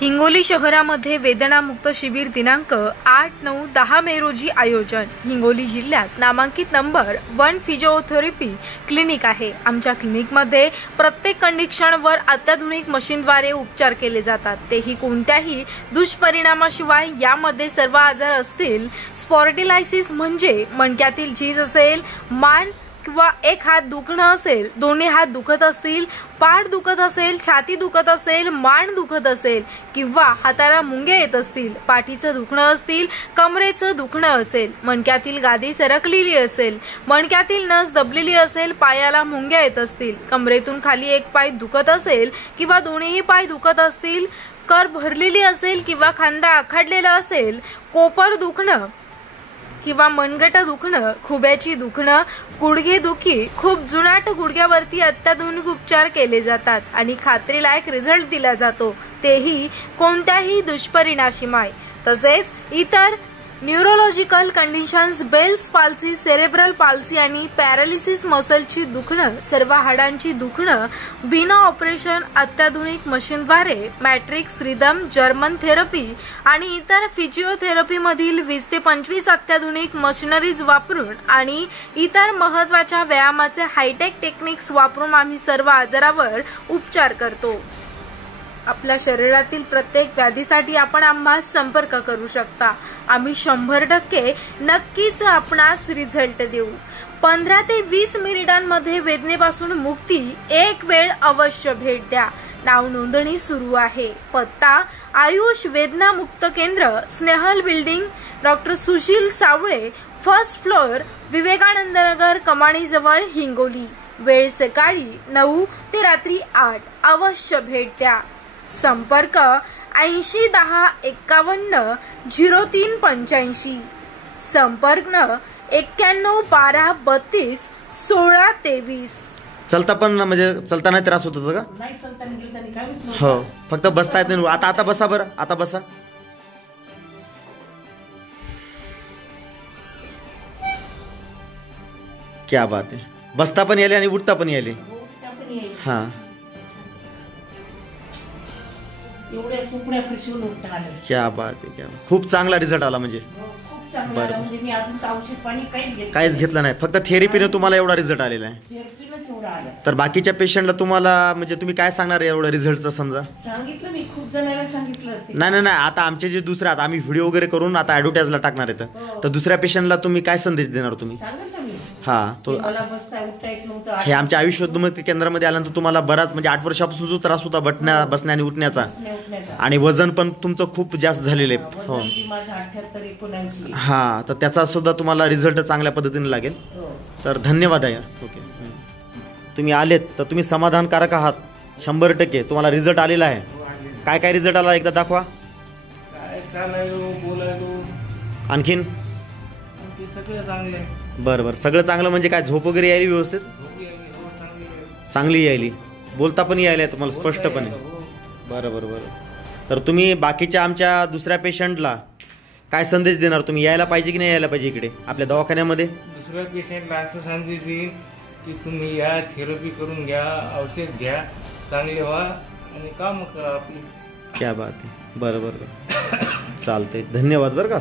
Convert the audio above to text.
हिंगोली शहरामध्ये वेदनामुक्त शिबिर दिनांक 8, 9, 10 मे रोजी आयोजन। हिंगोली जिल्ह्यात नामांकित नंबर 1 फिजिओथेरपी क्लिनिक आहे। आमच्या क्लिनिकमध्ये प्रत्येक कंडिशनवर अत्याधुनिक मशीनद्वारे उपचार केले जातात, तेही कोणत्याही दुष्परिणामाशिवाय। यामध्ये सर्व आजार असतील, स्पॉन्डिलायसिस म्हणजे मणक्यातील झीज असेल, मान किंवा एक हात दुखणं असेल, दोन्ही हात दुखत असतील, पाठ दुखत असेल, छाती दुखत असेल, मान दुखत असेल किंवा हाताला मुंग्या येत असतील, पाठीचं दुखणं असतील, कमरेचं दुखणं असेल, मणक्यातील गादी सरकलेली असेल, मणक्यातील नस दबलेली असेल, पायाला मुंग्या येत असतील, कमरेतून खाली एक पाय दुखत असेल किंवा दोन्ही पाय दुखत असतील, कर भरलेली असेल किंवा खांदा आखडलेला असेल, कोपर दुखणं किंवा मनगट दुखणं, खुब्याची दुखणं, गुडघे दुखी, खूप जुनाट गुडघ्यावरती अत्याधुनिक उपचार केले जातात आणि खात्रीलायक रिझल्ट दिला जातो, तेही कोणत्याही दुष्परिणामाशिवाय। तसेच इतर neurological conditions, Bell's palsy, cerebral palsy आणि पॅरालिसिस, मसलची दुखणं, सर्व हाडांची दुखणं बिना ऑपरेशन अत्याधुनिक मशीनद्वारे मॅट्रिक्स, रिदम, जर्मन थेरपी आणि इतर फिजिओथेरपी मधील 20 ते 25 अत्याधुनिक मशिनरीज वापरून आणि इतर महत्त्वाच्या व्यायामाचे हायटेक टेक्निक्स वापरून आम्ही सर्व आजारावर उपचार करतो। आपल्या शरीरातील प्रत्येक व्याधीसाठी आपण आम्हास संपर्क करू शकता। आम्ही 100% नक्कीच आपणास रिझल्ट देऊ। 15 ते 20 मिनिटांमध्ये वेदनेपासून मुक्ती। एक वेळ अवश्य भेट द्या। नाव नोंदणी सुरू आहे। पत्ता आयुष वेदना मुक्त केंद्र, स्नेहल बिल्डिंग, डॉक्टर सुशील सावळे, फर्स्ट फ्लोअर, विवेकानंद नगर, कमाणी जवळ, हिंगोली। वेळ सकाळी 9 ते रात्री 8। अवश्य भेट द्या। संपर्क 80 10 51 03 85। संपर्क 91 12 32 16 23। चलता पण म्हणजे चलता नाही त्रास होत होता का? नाही, चलताना गेलताना काय होत नव्हतं। हो, फक्त बसता येत नाही। आता बसा बरं, आता बसा। क्या बात आहे, बसता पण यायले आणि उठता पण यायले। हा, एवढ्या चुकड्या खुशीवर उठता आलं। क्या बात आहे, क्या बात। खूप चांगला रिझल्ट आला म्हणजे। खूप चांगला आला, म्हणजे मी अजून औषध पाणी काहीच घेतलं नाही, फक्त थेरपीने तुम्हाला एवढा रिझल्ट आलेला आहे। थेरपीनंच एवढा आला। तर बाकीच्या पेशंटला तुम्हाला म्हणजे तुम्ही काय सांगणार एवढं रिझल्टचं? समजा सांगितलं, मी खूप जणांना सांगितलं। नाही, आता आमचे जे दुसरे आता आम्ही व्हिडिओ वगैरे करून आता ऍडव्हर्टाइजला टाकणार आहेत, तर दुसऱ्या पेशंटला तुम्ही काय संदेश देणार तुम्ही? हा, तो मला बसता उठता येत नव्हतं। हे आमच्या आयुष उद्यम केंद्रामध्ये आल्यानंतर तुम्हाला बराच म्हणजे 8 वर्षापासून जो त्रास होता बसण्या आणि उठण्याचा, आणि वजन पण तुमचं खूप जास्त झालेलं आहे। हो, माझं 78 79। हा, तर त्याचा सुद्धा तुम्हाला रिझल्ट चांगल्या पद्धतीने लागेल। तर धन्यवाद आहे। ओके, तुम्ही आलेत तर तुम्ही समाधानकारक आहात 100%। तुम्हाला रिझल्ट आलेला आहे। काय काय रिझल्ट आला एकदा दाखवा। आणखीन बरं, सगळं चांगलं म्हणजे काय? झोप वगैरे यायली व्यवस्थित? चांगली यायली, बोलता पण यायला तुम्हाला स्पष्टपणे? बरं। तर तुम्ही बाकीच्या आमच्या दुसऱ्या पेशंटला काय संदेश देणार? तुम्ही यायला पाहिजे की नाही यायला पाहिजे इकडे आपल्या दवाखान्यामध्ये? दुसऱ्या पेशंटला असं संदेश देईन की तुम्ही या, थेरपी करून घ्या, औषध घ्या, चांगले व्हा आणि काम करा आपली। क्या बात आहे। बरं, चालतंय, धन्यवाद बरं का।